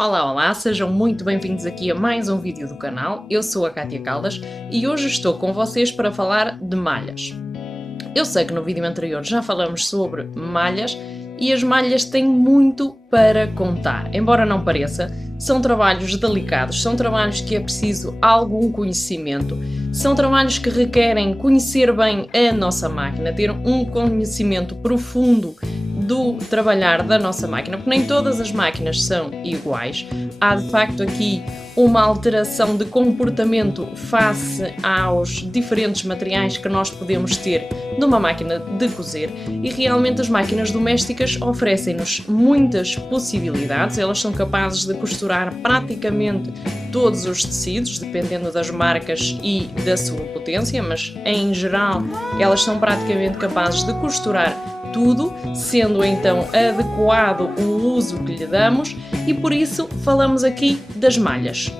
Olá, olá, sejam muito bem-vindos aqui a mais um vídeo do canal. Eu sou a Kátia Caldas e hoje estou com vocês para falar de malhas. Eu sei que no vídeo anterior já falamos sobre malhas e as malhas têm muito para contar. Embora não pareça, são trabalhos delicados, são trabalhos que é preciso algum conhecimento, são trabalhos que requerem conhecer bem a nossa máquina, ter um conhecimento profundo do trabalhar da nossa máquina, porque nem todas as máquinas são iguais. Há de facto aqui uma alteração de comportamento face aos diferentes materiais que nós podemos ter numa máquina de cozer, e realmente as máquinas domésticas oferecem-nos muitas possibilidades. Elas são capazes de costurar praticamente todos os tecidos, dependendo das marcas e da sua potência, mas em geral elas são praticamente capazes de costurar tudo, sendo então adequado o uso que lhe damos, e por isso falamos aqui das malhas.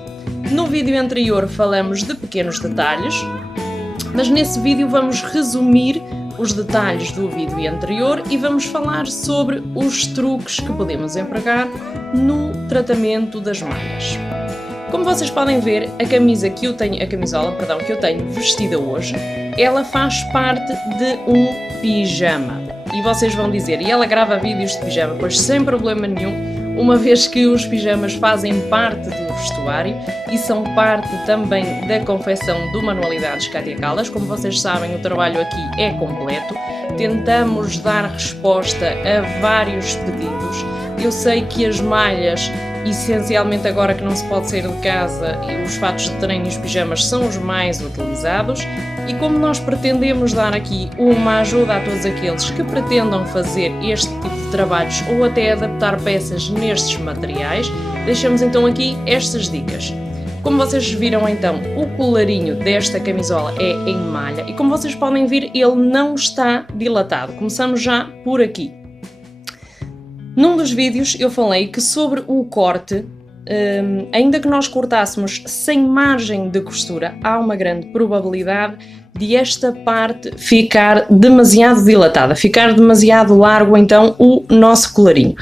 No vídeo anterior falamos de pequenos detalhes, mas nesse vídeo vamos resumir os detalhes do vídeo anterior e vamos falar sobre os truques que podemos empregar no tratamento das malhas. Como vocês podem ver, a camisola que eu tenho vestida hoje, ela faz parte de um pijama. E vocês vão dizer, e ela grava vídeos de pijama? Pois sem problema nenhum, uma vez que os pijamas fazem parte do vestuário e são parte também da confecção do Manualidades Kátia Caldas. Como vocês sabem, o trabalho aqui é completo, tentamos dar resposta a vários pedidos. Eu sei que as malhas, essencialmente agora que não se pode sair de casa, e os fatos de treino e os pijamas são os mais utilizados, e como nós pretendemos dar aqui uma ajuda a todos aqueles que pretendam fazer este tipo de trabalhos ou até adaptar peças nestes materiais, deixamos então aqui estas dicas. Como vocês viram então, o colarinho desta camisola é em malha e como vocês podem ver, ele não está dilatado. Começamos já por aqui. Num dos vídeos eu falei que sobre o corte, ainda que nós cortássemos sem margem de costura, há uma grande probabilidade de esta parte ficar demasiado dilatada, ficar demasiado largo então o nosso colarinho.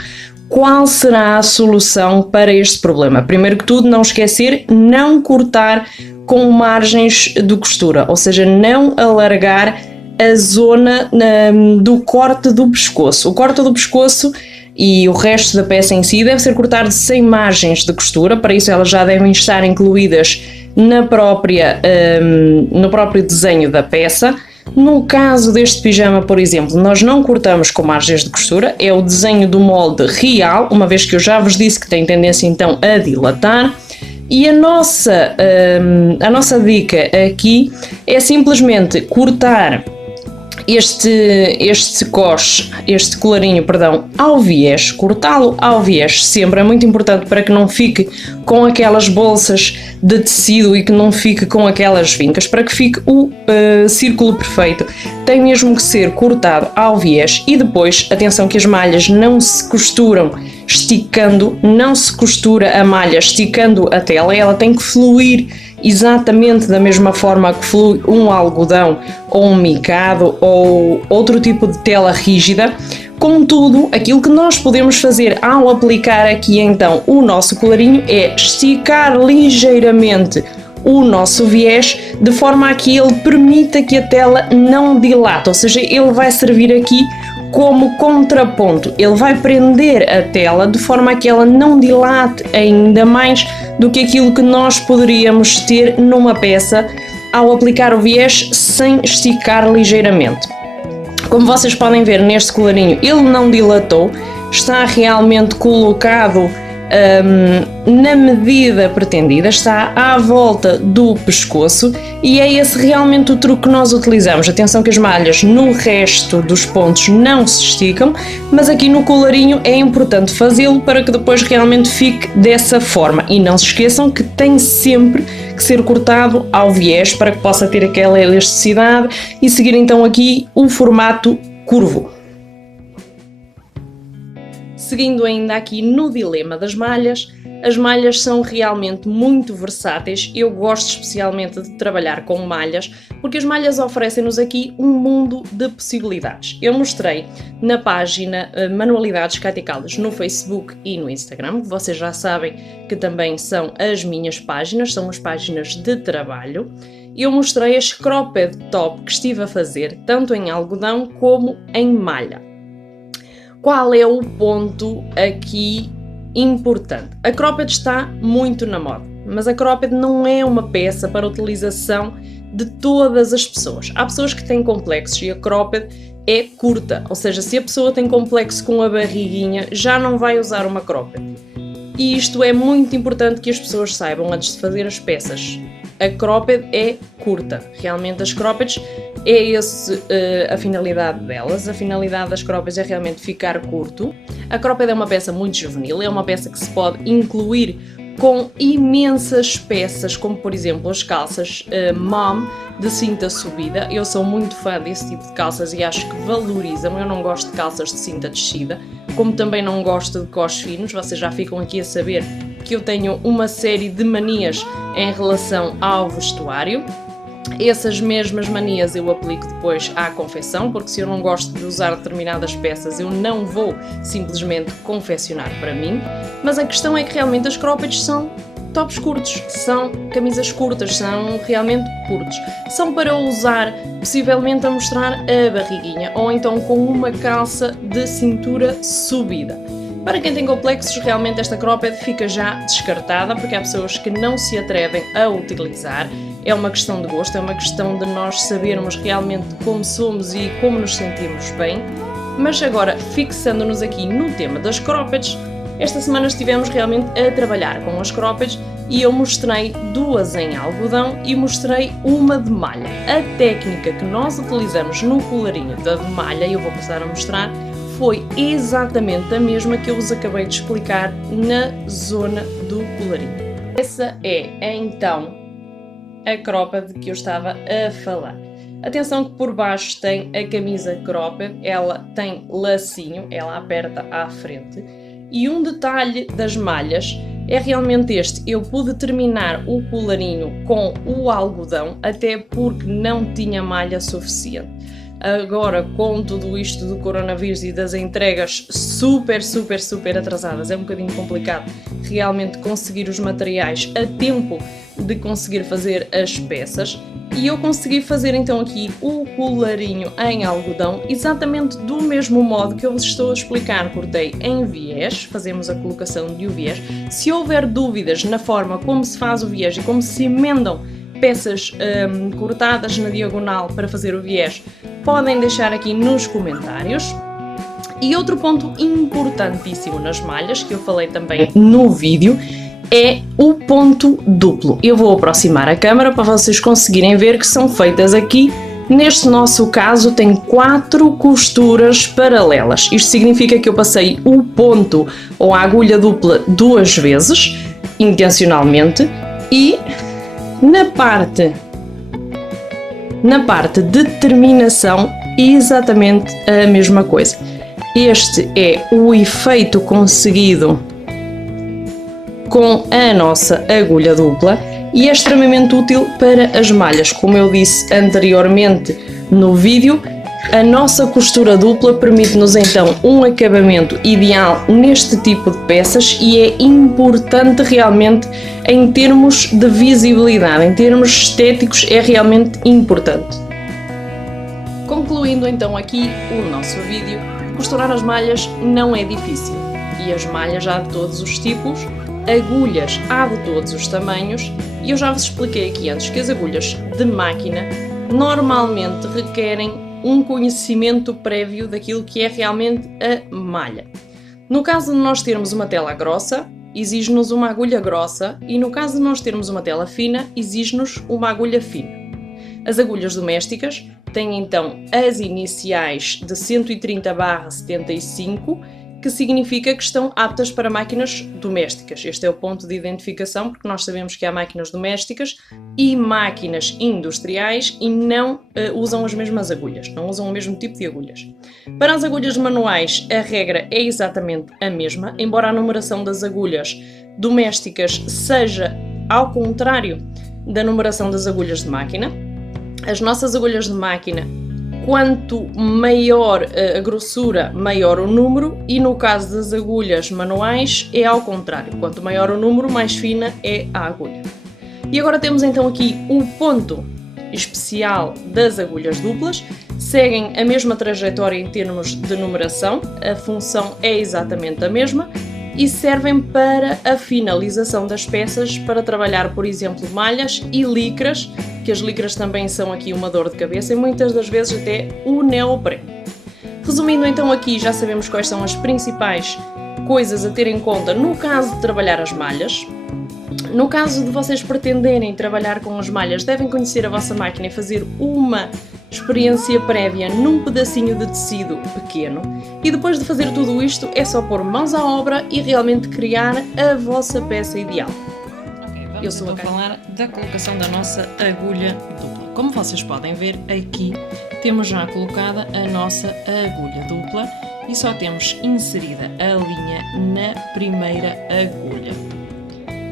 Qual será a solução para este problema? Primeiro que tudo, não esquecer, não cortar com margens de costura, ou seja, não alargar a zona do corte do pescoço. O corte do pescoço e o resto da peça em si deve ser cortado sem margens de costura, para isso elas já devem estar incluídas no próprio desenho da peça. No caso deste pijama, por exemplo, nós não cortamos com margens de costura, é o desenho do molde real, uma vez que eu já vos disse que tem tendência então a dilatar. E a nossa dica aqui é simplesmente cortar este colarinho, ao viés, cortá-lo ao viés sempre é muito importante para que não fique com aquelas bolsas de tecido e que não fique com aquelas vincas, para que fique o círculo perfeito. Tem mesmo que ser cortado ao viés e depois, atenção que as malhas não se costuram esticando, não se costura a malha esticando a tela, ela tem que fluir exatamente da mesma forma que flui um algodão ou um micado ou outro tipo de tela rígida. Contudo, aquilo que nós podemos fazer ao aplicar aqui então o nosso colarinho é esticar ligeiramente o nosso viés de forma a que ele permita que a tela não dilate, ou seja, ele vai servir aqui como contraponto, ele vai prender a tela de forma a que ela não dilate ainda mais do que aquilo que nós poderíamos ter numa peça ao aplicar o viés sem esticar ligeiramente. Como vocês podem ver neste colarinho, ele não dilatou, está realmente colocado na medida pretendida, está à volta do pescoço e é esse realmente o truque que nós utilizamos. Atenção que as malhas no resto dos pontos não se esticam, mas aqui no colarinho é importante fazê-lo para que depois realmente fique dessa forma. E não se esqueçam que tem sempre que ser cortado ao viés para que possa ter aquela elasticidade e seguir então aqui o formato curvo. Seguindo ainda aqui no dilema das malhas, As malhas são realmente muito versáteis. Eu gosto especialmente de trabalhar com malhas, porque as malhas oferecem-nos aqui um mundo de possibilidades. Eu mostrei na página Manualidades Cátia Caldas no Facebook e no Instagram, que vocês já sabem que também são as minhas páginas, são as páginas de trabalho. Eu mostrei as cropped top que estive a fazer, tanto em algodão como em malha. Qual é o ponto aqui importante? A cropped está muito na moda, mas a cropped não é uma peça para utilização de todas as pessoas. Há pessoas que têm complexos e a cropped é curta, ou seja, se a pessoa tem complexo com a barriguinha, já não vai usar uma cropped. E isto é muito importante que as pessoas saibam antes de fazer as peças. A cropped é curta, realmente as croppeds é a finalidade delas, a finalidade das croppeds é realmente ficar curto. A cropped é uma peça muito juvenil, é uma peça que se pode incluir com imensas peças, como por exemplo as calças mom de cinta subida. Eu sou muito fã desse tipo de calças e acho que valorizam. Eu não gosto de calças de cinta descida, como também não gosto de cós finos. Vocês já ficam aqui a saber que eu tenho uma série de manias em relação ao vestuário. Essas mesmas manias eu aplico depois à confecção, porque se eu não gosto de usar determinadas peças, eu não vou simplesmente confeccionar para mim. Mas a questão é que realmente as croppeds são tops curtos, são camisas curtas, são realmente curtos. São para usar possivelmente a mostrar a barriguinha, ou então com uma calça de cintura subida. Para quem tem complexos, realmente esta cropped fica já descartada, porque há pessoas que não se atrevem a utilizar. É uma questão de gosto, é uma questão de nós sabermos realmente como somos e como nos sentimos bem. Mas agora, fixando-nos aqui no tema das croppeds, esta semana estivemos realmente a trabalhar com as croppeds e eu mostrei duas em algodão e mostrei uma de malha. A técnica que nós utilizamos no colarinho da de malha, eu vou passar a mostrar, foi exatamente a mesma que eu vos acabei de explicar na zona do colarinho. Essa é então a cropped que eu estava a falar. Atenção que por baixo tem a camisa cropped, ela tem lacinho, ela aperta à frente. E um detalhe das malhas é realmente este: eu pude terminar o colarinho com o algodão, até porque não tinha malha suficiente. Agora, com tudo isto do coronavírus e das entregas super atrasadas, é um bocadinho complicado realmente conseguir os materiais a tempo de conseguir fazer as peças. E eu consegui fazer então aqui o colarinho em algodão, exatamente do mesmo modo que eu vos estou a explicar. Cortei em viés, fazemos a colocação de o viés. Se houver dúvidas na forma como se faz o viés e como se emendam peças cortadas na diagonal para fazer o viés, podem deixar aqui nos comentários. E outro ponto importantíssimo nas malhas, que eu falei também no vídeo, é o ponto duplo. Eu vou aproximar a câmera para vocês conseguirem ver que são feitas aqui, neste nosso caso, tem 4 costuras paralelas. Isto significa que eu passei o ponto ou a agulha dupla 2 vezes, intencionalmente, e na parte de terminação, exatamente a mesma coisa. Este é o efeito conseguido com a nossa agulha dupla e é extremamente útil para as malhas. Como eu disse anteriormente no vídeo, a nossa costura dupla permite-nos então um acabamento ideal neste tipo de peças e é importante realmente em termos de visibilidade, em termos estéticos é realmente importante. Concluindo então aqui o nosso vídeo, costurar as malhas não é difícil e as malhas há de todos os tipos, agulhas há de todos os tamanhos e eu já vos expliquei aqui antes que as agulhas de máquina normalmente requerem um conhecimento prévio daquilo que é realmente a malha. No caso de nós termos uma tela grossa, exige-nos uma agulha grossa e no caso de nós termos uma tela fina, exige-nos uma agulha fina. As agulhas domésticas têm então as iniciais de 130/75, que significa que estão aptas para máquinas domésticas. Este é o ponto de identificação, porque nós sabemos que há máquinas domésticas e máquinas industriais e não usam as mesmas agulhas, não usam o mesmo tipo de agulhas. Para as agulhas manuais, a regra é exatamente a mesma, embora a numeração das agulhas domésticas seja ao contrário da numeração das agulhas de máquina. As nossas agulhas de máquina, quanto maior a grossura, maior o número, e no caso das agulhas manuais é ao contrário, quanto maior o número, mais fina é a agulha. E agora temos então aqui o ponto especial das agulhas duplas, seguem a mesma trajetória em termos de numeração, a função é exatamente a mesma e servem para a finalização das peças, para trabalhar, por exemplo, malhas e licras, que as licras também são aqui uma dor de cabeça e muitas das vezes até o neoprene. Resumindo então aqui, já sabemos quais são as principais coisas a ter em conta no caso de trabalhar as malhas. No caso de vocês pretenderem trabalhar com as malhas, devem conhecer a vossa máquina e fazer uma experiência prévia num pedacinho de tecido pequeno, e depois de fazer tudo isto é só pôr mãos à obra e realmente criar a vossa peça ideal. Eu sou a falar da colocação da nossa agulha dupla. Como vocês podem ver, aqui temos já colocada a nossa agulha dupla e só temos inserida a linha na primeira agulha.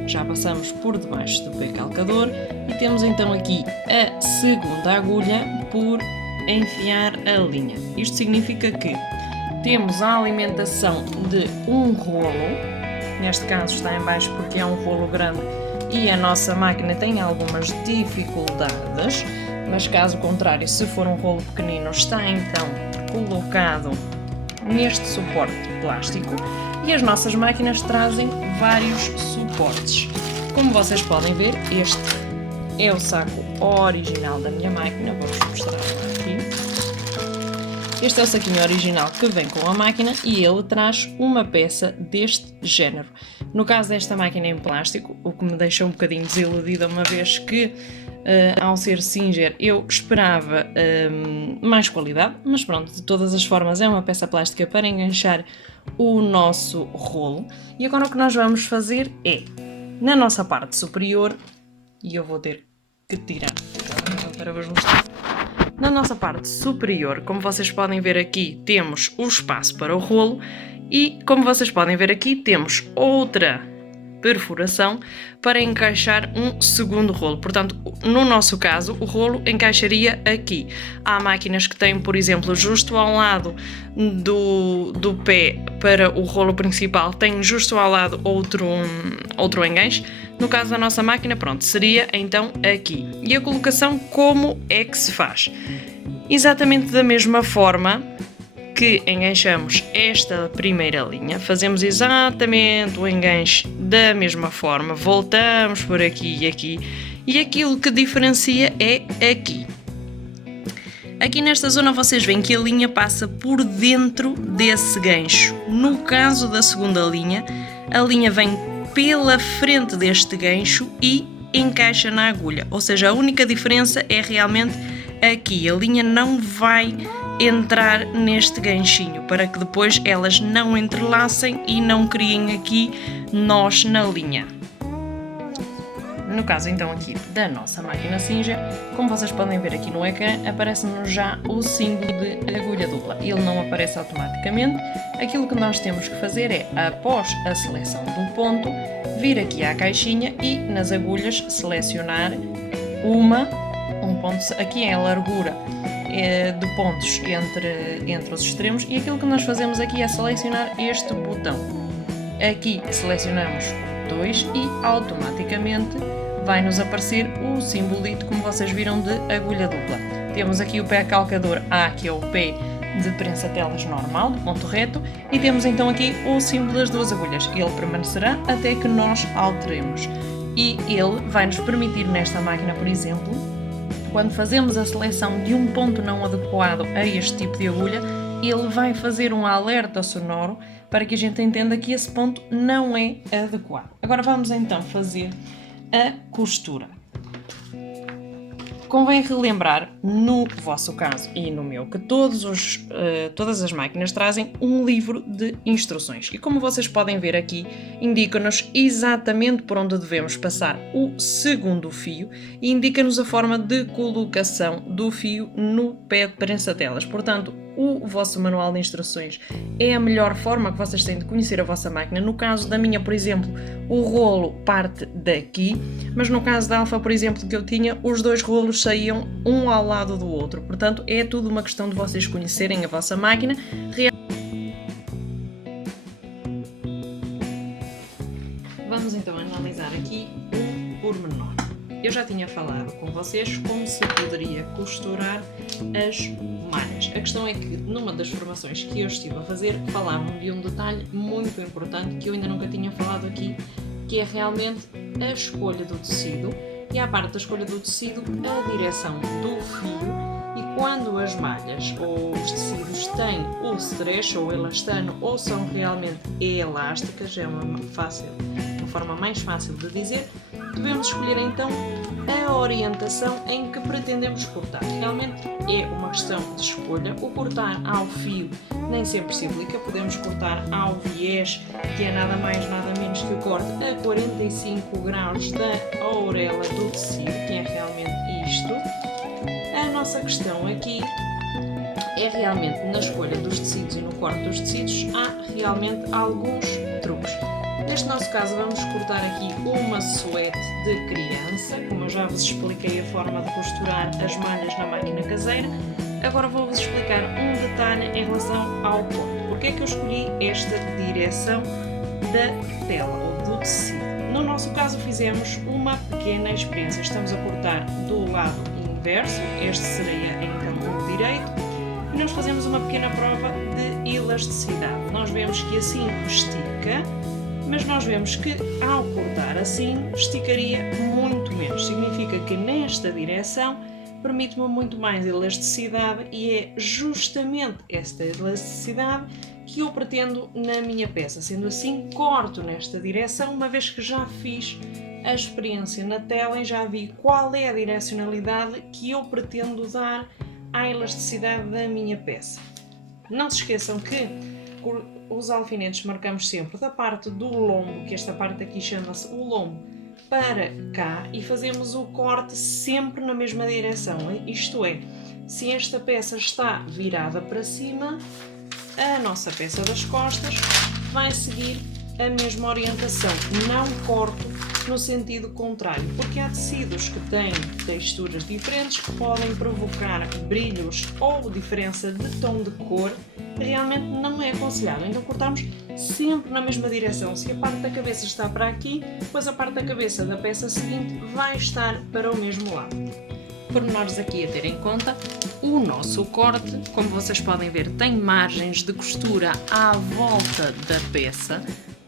Já passamos por debaixo do pé calcador e temos então aqui a segunda agulha por enfiar a linha. Isto significa que temos a alimentação de um rolo, neste caso está em baixo porque é um rolo grande e a nossa máquina tem algumas dificuldades, mas caso contrário, se for um rolo pequenino, está então colocado neste suporte plástico. E as nossas máquinas trazem vários suportes. Como vocês podem ver, este é o saco original da minha máquina, vou-vos mostrar aqui. Este é o saquinho original que vem com a máquina e ele traz uma peça deste género. No caso desta máquina em plástico, o que me deixa um bocadinho desiludida, uma vez que ao ser Singer eu esperava mais qualidade, mas pronto, de todas as formas é uma peça plástica para enganchar o nosso rolo. E agora o que nós vamos fazer é, na nossa parte superior, e eu vou ter que tirar para vos mostrar, na nossa parte superior, como vocês podem ver aqui, temos o espaço para o rolo e, como vocês podem ver aqui, temos outra perfuração para encaixar um segundo rolo. Portanto, no nosso caso, o rolo encaixaria aqui. Há máquinas que têm, por exemplo, justo ao lado do pé para o rolo principal, tem justo ao lado outro enganche. No caso da nossa máquina, pronto, seria então aqui. E a colocação como é que se faz? Exatamente da mesma forma que enganchamos esta primeira linha, fazemos exatamente o enganche da mesma forma, voltamos por aqui e aqui, e aquilo que diferencia é aqui. Aqui nesta zona vocês veem que a linha passa por dentro desse gancho. No caso da segunda linha, a linha vem pela frente deste gancho e encaixa na agulha, ou seja, a única diferença é realmente aqui, a linha não vai entrar neste ganchinho, para que depois elas não entrelacem e não criem aqui nós na linha. No caso então aqui da nossa máquina Singer, como vocês podem ver aqui no ecrã, aparece-nos já o símbolo de agulha dupla. Ele não aparece automaticamente. Aquilo que nós temos que fazer é, após a seleção do ponto, vir aqui à caixinha e nas agulhas selecionar um ponto, aqui é a largura de pontos entre os extremos, e aquilo que nós fazemos aqui é selecionar este botão. Aqui selecionamos 2 e automaticamente vai nos aparecer o simbolito, como vocês viram, de agulha dupla. Temos aqui o pé calcador A, que é o pé de prensa-telas normal, de ponto reto, e temos então aqui o símbolo das duas agulhas. Ele permanecerá até que nós alteremos, e ele vai nos permitir nesta máquina, por exemplo, quando fazemos a seleção de um ponto não adequado a este tipo de agulha, ele vai fazer um alerta sonoro para que a gente entenda que esse ponto não é adequado. Agora vamos então fazer a costura. Convém relembrar, no vosso caso e no meu, que todas as máquinas trazem um livro de instruções. E como vocês podem ver aqui, indica-nos exatamente por onde devemos passar o segundo fio e indica-nos a forma de colocação do fio no pé de prensa-telas. Portanto, o vosso manual de instruções é a melhor forma que vocês têm de conhecer a vossa máquina. No caso da minha, por exemplo, o rolo parte daqui, mas no caso da Alfa, por exemplo, que eu tinha, os dois rolos saíam um ao lado do outro. Portanto, é tudo uma questão de vocês conhecerem a vossa máquina. Vamos então analisar aqui um pormenor. Eu já tinha falado com vocês como se poderia costurar as malhas. A questão é que numa das formações que eu estive a fazer falavam de um detalhe muito importante que eu ainda nunca tinha falado aqui, que é realmente a escolha do tecido e à parte da escolha do tecido, a direção do fio. E quando as malhas ou os tecidos têm o stretch ou elastano ou são realmente elásticas, é uma forma mais fácil de dizer, devemos escolher então a orientação em que pretendemos cortar. Realmente é uma questão de escolha. O cortar ao fio nem sempre se aplica, podemos cortar ao viés, que é nada mais nada menos que o corte a 45 graus da orelha do tecido, que é realmente isto. A nossa questão aqui é realmente na escolha dos tecidos e no corte dos tecidos há realmente alguns truques. Neste nosso caso vamos cortar aqui uma suéte de criança, como eu já vos expliquei a forma de costurar as malhas na máquina caseira. Agora vou-vos explicar um detalhe em relação ao corte. Porque é que eu escolhi esta direção da tela ou do tecido? No nosso caso fizemos uma pequena experiência. Estamos a cortar do lado inverso, este seria então o direito, e nós fazemos uma pequena prova de elasticidade. Nós vemos que assim estica, mas nós vemos que ao cortar assim esticaria muito menos. Significa que nesta direção permite-me muito mais elasticidade e é justamente esta elasticidade que eu pretendo na minha peça. Sendo assim, corto nesta direção, uma vez que já fiz a experiência na tela e já vi qual é a direcionalidade que eu pretendo dar à elasticidade da minha peça. Não se esqueçam que os alfinetes marcamos sempre da parte do lombo, que esta parte aqui chama-se o lombo, para cá e fazemos o corte sempre na mesma direção. Isto é, se esta peça está virada para cima, a nossa peça das costas vai seguir a mesma orientação. Não corto no sentido contrário, porque há tecidos que têm texturas diferentes que podem provocar brilhos ou diferença de tom de cor. Realmente não é aconselhável, então cortamos sempre na mesma direção. Se a parte da cabeça está para aqui, depois a parte da cabeça da peça seguinte vai estar para o mesmo lado. Pormenores aqui a ter em conta, o nosso corte, como vocês podem ver, tem margens de costura à volta da peça.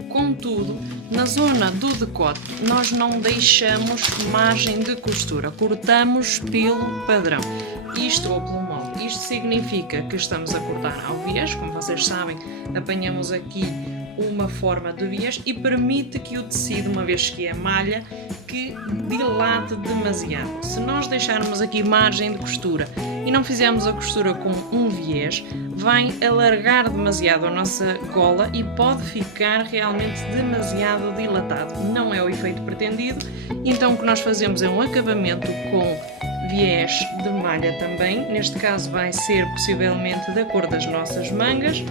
Contudo, na zona do decote nós não deixamos margem de costura, cortamos pelo padrão, isto ou pelo molde. Isto significa que estamos a cortar ao viés, como vocês sabem, apanhamos aqui uma forma de viés e permite que o tecido, uma vez que é malha, que dilate demasiado. Se nós deixarmos aqui margem de costura e não fizermos a costura com um viés, vai alargar demasiado a nossa gola e pode ficar realmente demasiado dilatado. Não é o efeito pretendido, então o que nós fazemos é um acabamento com viés de malha também. Neste caso vai ser possivelmente da cor das nossas mangas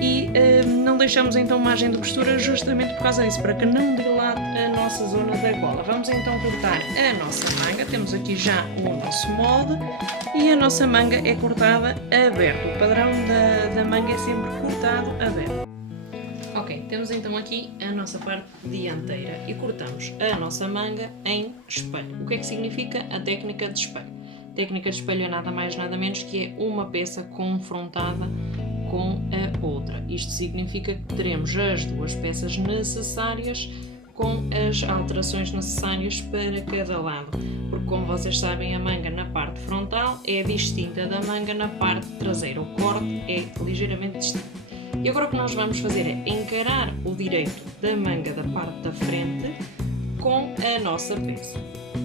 e não deixamos então margem de costura justamente por causa disso, para que não dilate a nossa zona da gola. Vamos então cortar a nossa manga. Temos aqui já o nosso molde e a nossa manga é cortada aberto. O padrão da manga é sempre cortado aberto. Ok, temos então aqui a nossa parte dianteira e cortamos a nossa manga em espelho. O que é que significa a técnica de espelho? A técnica de espelho é nada mais nada menos que é uma peça confrontada com a outra. Isto significa que teremos as duas peças necessárias com as alterações necessárias para cada lado, porque como vocês sabem a manga na parte frontal é distinta da manga na parte traseira, o corte é ligeiramente distinto. E agora o que nós vamos fazer é encarar o direito da manga da parte da frente com a nossa peça.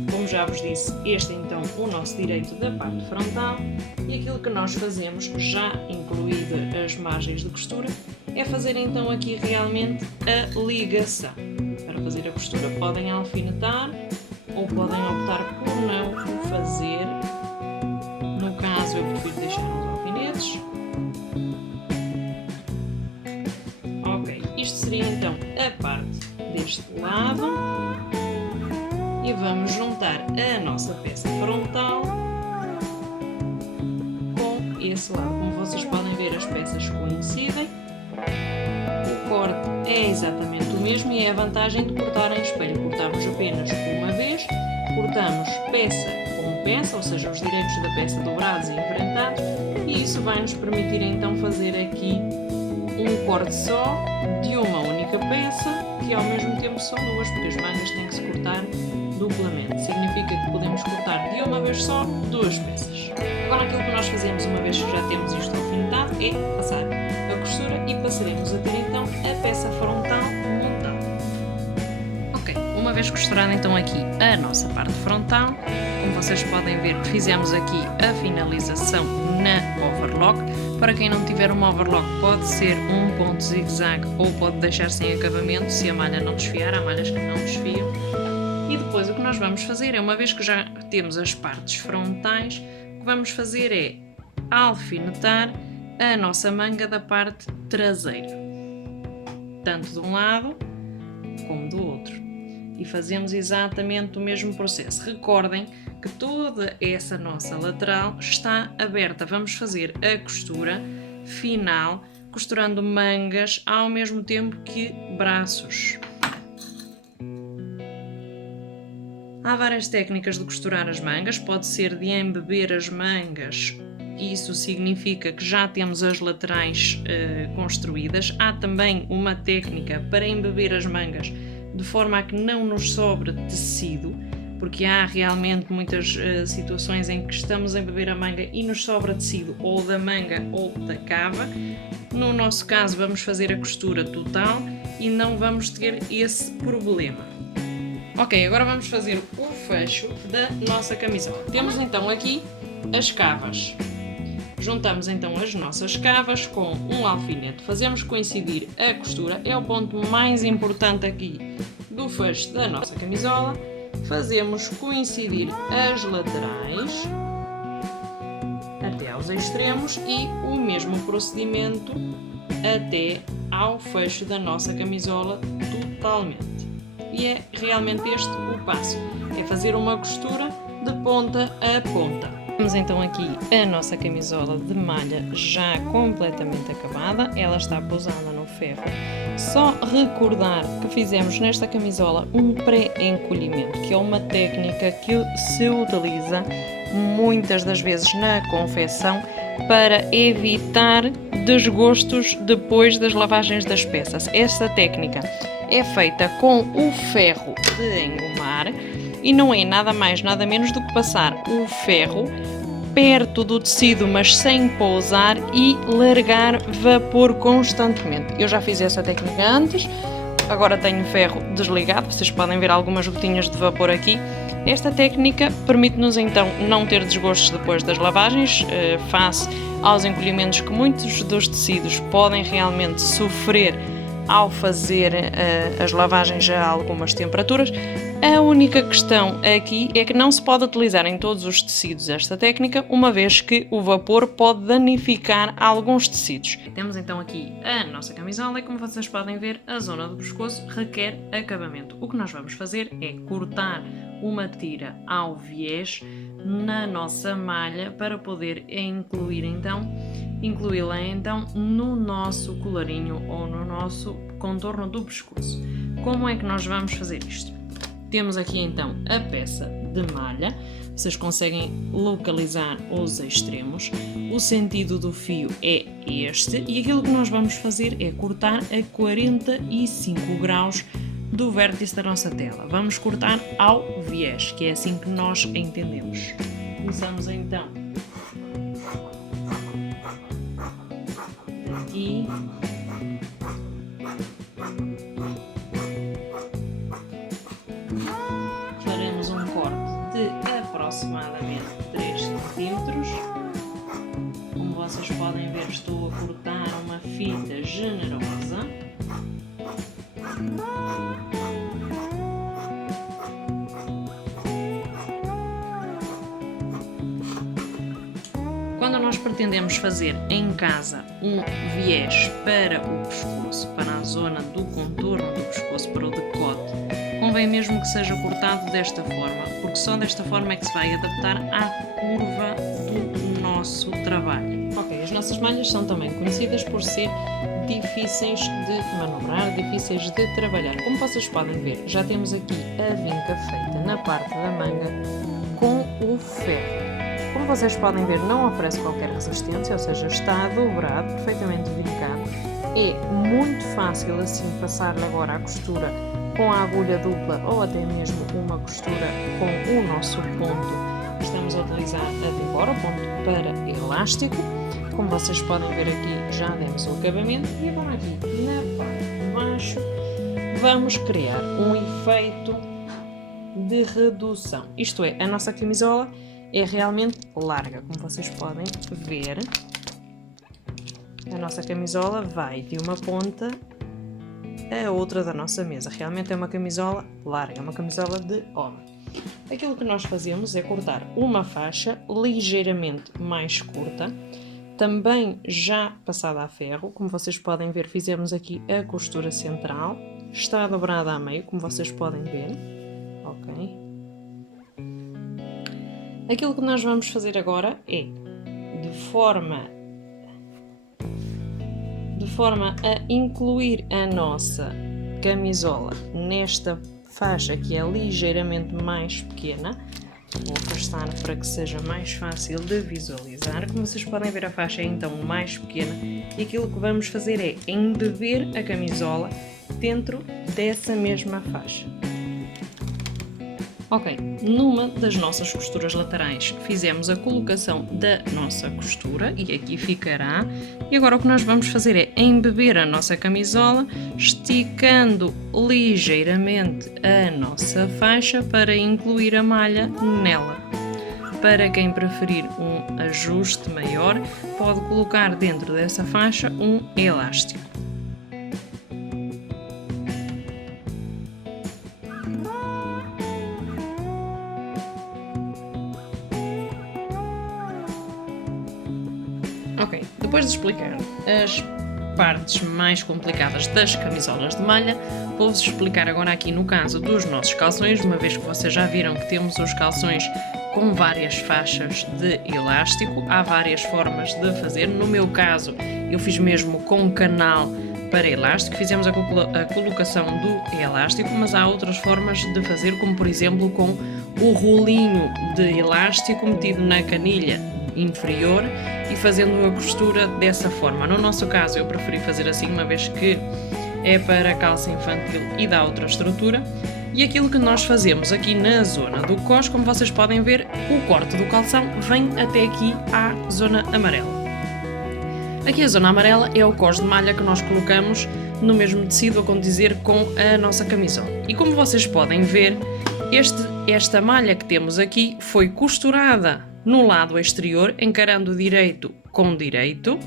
Como já vos disse, este é então o nosso direito da parte frontal e aquilo que nós fazemos, já incluída as margens de costura, é fazer então aqui realmente a ligação. Para fazer a costura podem alfinetar ou podem optar por não o fazer. No caso eu prefiro deixar os alfinetes Isto seria então a parte deste lado e vamos juntar a nossa peça frontal com esse lado. Como vocês podem ver, as peças coincidem. O corte é exatamente o mesmo e é a vantagem de cortar em espelho. Cortamos apenas uma vez, cortamos peça com peça, ou seja, os direitos da peça dobrados e enfrentados, e isso vai nos permitir então fazer aqui um corte só de uma única peça, que ao mesmo tempo são duas, porque as mangas têm que se cortar duplamente. Significa que podemos cortar de uma vez só duas peças. Agora aquilo que nós fazemos uma vez que já temos isto alfinetado é passar a costura e passaremos a ter então a peça frontal montada. Ok, uma vez costurada então aqui a nossa parte frontal, como vocês podem ver, fizemos aqui a finalização na overlock. Para quem não tiver uma overlock, pode ser um ponto zigue-zague ou pode deixar sem acabamento se a malha não desfiar. Há malhas que não desfiam. E depois o que nós vamos fazer é, uma vez que já temos as partes frontais, o que vamos fazer é alfinetar a nossa manga da parte traseira, tanto de um lado como do outro. E fazemos exatamente o mesmo processo. Recordem que toda essa nossa lateral está aberta. Vamos fazer a costura final, costurando mangas ao mesmo tempo que braços. Há várias técnicas de costurar as mangas. Pode ser de embeber as mangas. Isso significa que já temos as laterais construídas. Há também uma técnica para embeber as mangas de forma a que não nos sobre tecido, porque há realmente muitas situações em que estamos a embeber a manga e nos sobra tecido ou da manga ou da cava. No nosso caso vamos fazer a costura total e não vamos ter esse problema. Ok, agora vamos fazer o fecho da nossa camisola. Temos então aqui as cavas. Juntamos então as nossas cavas com um alfinete, fazemos coincidir a costura, é o ponto mais importante aqui do fecho da nossa camisola. Fazemos coincidir as laterais até aos extremos e o mesmo procedimento até ao fecho da nossa camisola totalmente. E é realmente este o passo, é fazer uma costura de ponta a ponta. Temos então aqui a nossa camisola de malha já completamente acabada, ela está pousada no ferro. Só recordar que fizemos nesta camisola um pré-encolhimento, que é uma técnica que se utiliza muitas das vezes na confecção para evitar desgostos depois das lavagens das peças. Esta técnica é feita com o ferro de engomar e não é nada mais nada menos do que passar o ferro perto do tecido, mas sem pousar, e largar vapor constantemente. Eu já fiz essa técnica antes, agora tenho o ferro desligado, vocês podem ver algumas gotinhas de vapor aqui. Esta técnica permite-nos então não ter desgostos depois das lavagens, face aos encolhimentos que muitos dos tecidos podem realmente sofrer ao fazer as lavagens a algumas temperaturas. A única questão aqui é que não se pode utilizar em todos os tecidos esta técnica, uma vez que o vapor pode danificar alguns tecidos. Temos então aqui a nossa camisola e, como vocês podem ver, a zona do pescoço requer acabamento. O que nós vamos fazer é cortar uma tira ao viés na nossa malha para poder incluí-la então no nosso colarinho ou no nosso contorno do pescoço. Como é que nós vamos fazer isto? Temos aqui então a peça de malha, vocês conseguem localizar os extremos, o sentido do fio é este e aquilo que nós vamos fazer é cortar a 45 graus do vértice da nossa tela. Vamos cortar ao viés, que é assim que nós entendemos. Começamos então daqui. Faremos um corte de aproximadamente 3 cm. Como vocês podem ver, estou a cortar uma fita generosa. Quando a nós pretendemos fazer em casa um viés para o pescoço, para a zona do contorno do pescoço, para o decote, convém mesmo que seja cortado desta forma, porque só desta forma é que se vai adaptar à curva do nosso trabalho. Ok, as nossas malhas são também conhecidas por ser difíceis de manobrar, difíceis de trabalhar. Como vocês podem ver, já temos aqui a vinca feita na parte da manga com o ferro. Como vocês podem ver, não oferece qualquer resistência, ou seja, está dobrado, perfeitamente vincado. É muito fácil assim passar-lhe agora a costura com a agulha dupla ou até mesmo uma costura com o nosso ponto. Estamos a utilizar a de embora, o ponto para elástico. Como vocês podem ver aqui, já demos o acabamento e agora aqui na parte de baixo vamos criar um efeito de redução. Isto é, a nossa camisola é realmente larga, como vocês podem ver. A nossa camisola vai de uma ponta a outra da nossa mesa. Realmente é uma camisola larga, uma camisola de homem. Aquilo que nós fazemos é cortar uma faixa ligeiramente mais curta, também já passada a ferro. Como vocês podem ver, fizemos aqui a costura central, está dobrada a meio, como vocês podem ver. Ok. Aquilo que nós vamos fazer agora é, de forma a incluir a nossa camisola nesta faixa que é ligeiramente mais pequena. Vou afastar para que seja mais fácil de visualizar. Como vocês podem ver, a faixa é então mais pequena e aquilo que vamos fazer é embeber a camisola dentro dessa mesma faixa. Ok, numa das nossas costuras laterais fizemos a colocação da nossa costura e aqui ficará. E agora o que nós vamos fazer é embeber a nossa camisola, esticando ligeiramente a nossa faixa para incluir a malha nela. Para quem preferir um ajuste maior, pode colocar dentro dessa faixa um elástico. Ok, depois de explicar as partes mais complicadas das camisolas de malha, vou-vos explicar agora aqui no caso dos nossos calções, uma vez que vocês já viram que temos os calções com várias faixas de elástico, há várias formas de fazer. No meu caso, eu fiz mesmo com canal para elástico, fizemos a colocação do elástico, mas há outras formas de fazer, como por exemplo com o rolinho de elástico metido na canilha inferior e fazendo a costura dessa forma. No nosso caso eu preferi fazer assim, uma vez que é para calça infantil e dá outra estrutura. E aquilo que nós fazemos aqui na zona do cós, como vocês podem ver, o corte do calção vem até aqui à zona amarela. Aqui a zona amarela é o cós de malha que nós colocamos no mesmo tecido, a condizer com a nossa camisola. E como vocês podem ver, esta malha que temos aqui foi costurada no lado exterior, encarando direito com direito,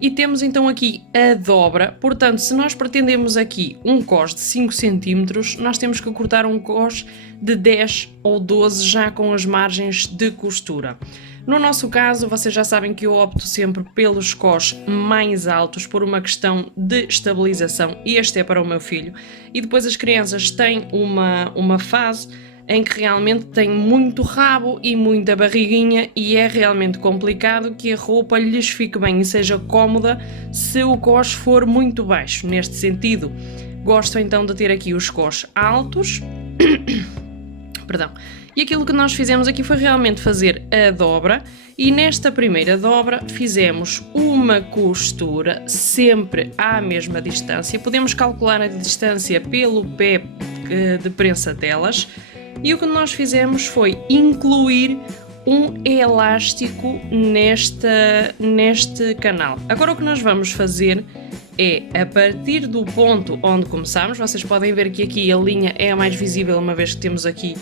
e temos então aqui a dobra. Portanto, se nós pretendemos aqui um cós de 5 cm, nós temos que cortar um cós de 10 ou 12 já com as margens de costura. No nosso caso, vocês já sabem que eu opto sempre pelos cós mais altos por uma questão de estabilização, e este é para o meu filho. E depois as crianças têm uma fase em que realmente tem muito rabo e muita barriguinha e é realmente complicado que a roupa lhes fique bem e seja cómoda se o cós for muito baixo. Neste sentido, gosto então de ter aqui os cós altos. Perdão. E aquilo que nós fizemos aqui foi realmente fazer a dobra, e nesta primeira dobra fizemos uma costura sempre à mesma distância. Podemos calcular a distância pelo pé de prensa telas. E o que nós fizemos foi incluir um elástico neste canal. Agora o que nós vamos fazer é, a partir do ponto onde começamos, vocês podem ver que aqui a linha é a mais visível, uma vez que temos aqui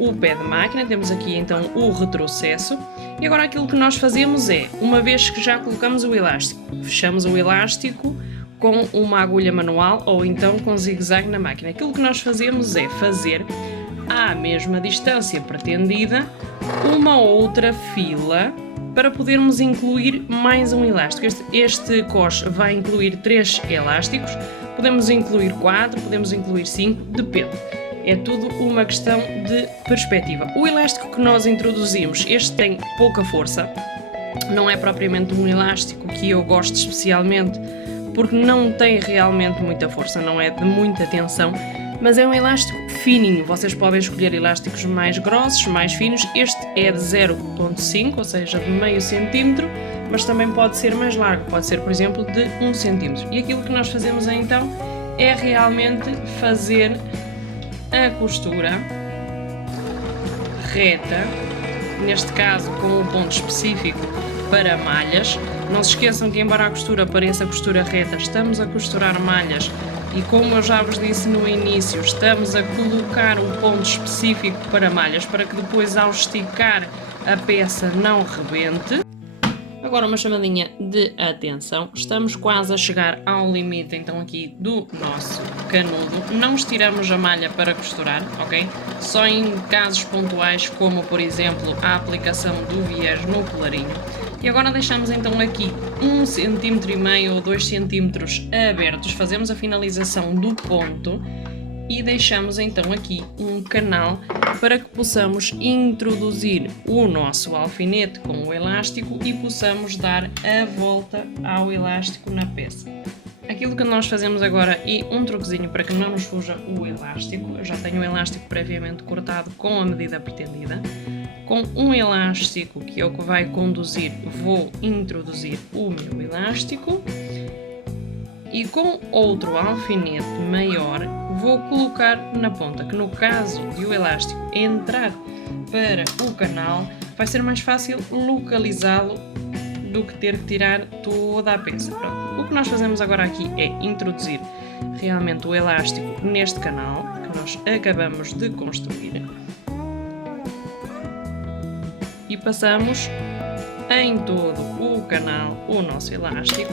o pé de máquina, temos aqui então o retrocesso, e agora aquilo que nós fazemos é, uma vez que já colocamos o elástico, fechamos o elástico com uma agulha manual ou então com zigue-zague na máquina. Aquilo que nós fazemos é fazer à mesma distância pretendida uma outra fila para podermos incluir mais um elástico. Este coche vai incluir 3 elásticos, podemos incluir 4, podemos incluir 5, depende. É tudo uma questão de perspectiva. O elástico que nós introduzimos, este tem pouca força, não é propriamente um elástico que eu gosto especialmente, porque não tem realmente muita força, não é de muita tensão, mas é um elástico fininho. Vocês podem escolher elásticos mais grossos, mais finos. Este é de 0,5, ou seja, de meio centímetro, mas também pode ser mais largo, pode ser, por exemplo, de 1 centímetro. E aquilo que nós fazemos então é realmente fazer a costura reta, neste caso com um ponto específico para malhas. Não se esqueçam que, embora a costura pareça costura reta, estamos a costurar malhas e, como eu já vos disse no início, estamos a colocar um ponto específico para malhas para que depois, ao esticar, a peça não rebente. Agora uma chamadinha de atenção, estamos quase a chegar ao limite então aqui do nosso canudo. Não estiramos a malha para costurar, ok? Só em casos pontuais, como por exemplo a aplicação do viés no colarinho. E agora deixamos então aqui 1,5 cm ou 2 cm abertos, fazemos a finalização do ponto e deixamos então aqui um canal para que possamos introduzir o nosso alfinete com o elástico e possamos dar a volta ao elástico na peça. Aquilo que nós fazemos agora é um truquezinho para que não nos fuja o elástico. Eu já tenho o elástico previamente cortado com a medida pretendida. Com um elástico, que é o que vai conduzir, vou introduzir o meu elástico e com outro alfinete maior vou colocar na ponta, que no caso de o elástico entrar para o canal vai ser mais fácil localizá-lo do que ter que tirar toda a peça. Pronto. O que nós fazemos agora aqui é introduzir realmente o elástico neste canal que nós acabamos de construir e passamos em todo o canal o nosso elástico.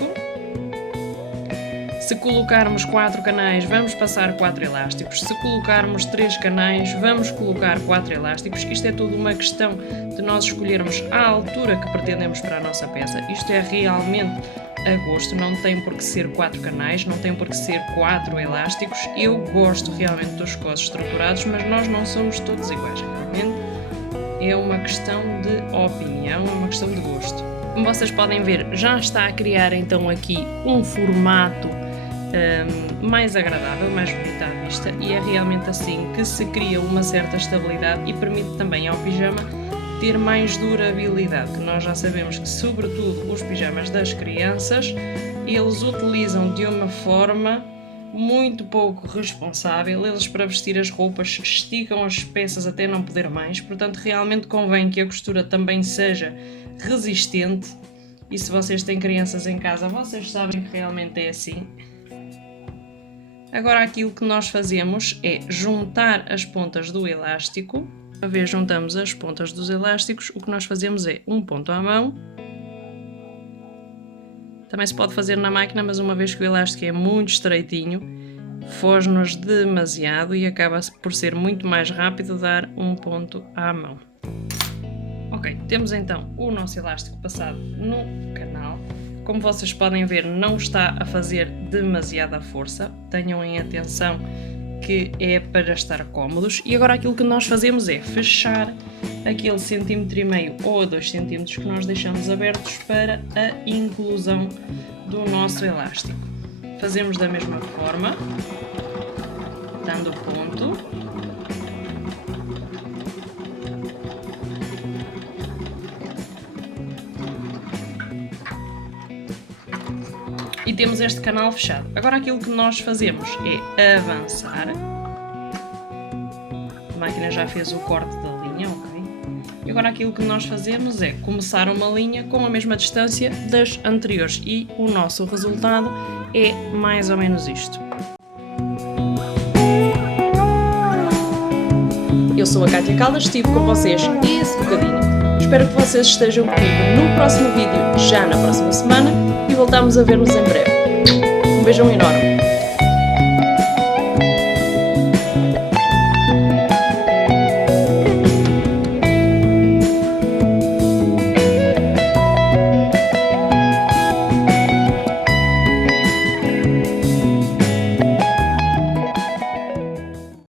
Se colocarmos 4 canais, vamos passar 4 elásticos. Se colocarmos 3 canais, vamos colocar 4 elásticos. Isto é tudo uma questão de nós escolhermos a altura que pretendemos para a nossa peça. Isto é realmente a gosto, não tem por que ser 4 canais, não tem por que ser 4 elásticos. Eu gosto realmente dos coches estruturados, mas nós não somos todos iguais, realmente. É uma questão de opinião, é uma questão de gosto. Como vocês podem ver, já está a criar então aqui um formato mais agradável, mais bonito à vista, e é realmente assim que se cria uma certa estabilidade e permite também ao pijama ter mais durabilidade, que nós já sabemos que, sobretudo os pijamas das crianças, eles utilizam de uma forma muito pouco responsável. Eles, para vestir as roupas, esticam as peças até não poder mais, portanto realmente convém que a costura também seja resistente, e se vocês têm crianças em casa, vocês sabem que realmente é assim. Agora aquilo que nós fazemos é juntar as pontas do elástico. Uma vez juntamos as pontas dos elásticos, o que nós fazemos é um ponto à mão. Também se pode fazer na máquina, mas uma vez que o elástico é muito estreitinho, foge-nos demasiado e acaba por ser muito mais rápido dar um ponto à mão. Ok, temos então o nosso elástico passado no canal. Como vocês podem ver, não está a fazer demasiada força. Tenham em atenção que é para estar cómodos. E agora aquilo que nós fazemos é fechar aquele 1,5 cm ou 2 cm que nós deixamos abertos para a inclusão do nosso elástico. Fazemos da mesma forma, dando ponto. E temos este canal fechado. Agora aquilo que nós fazemos é avançar. A máquina já fez o corte da linha, ok? E agora aquilo que nós fazemos é começar uma linha com a mesma distância das anteriores. E o nosso resultado é mais ou menos isto. Eu sou a Kátia Caldas, estive com vocês esse bocadinho. Espero que vocês estejam comigo no próximo vídeo, já na próxima semana, e voltamos a ver-nos em breve. Um beijão enorme!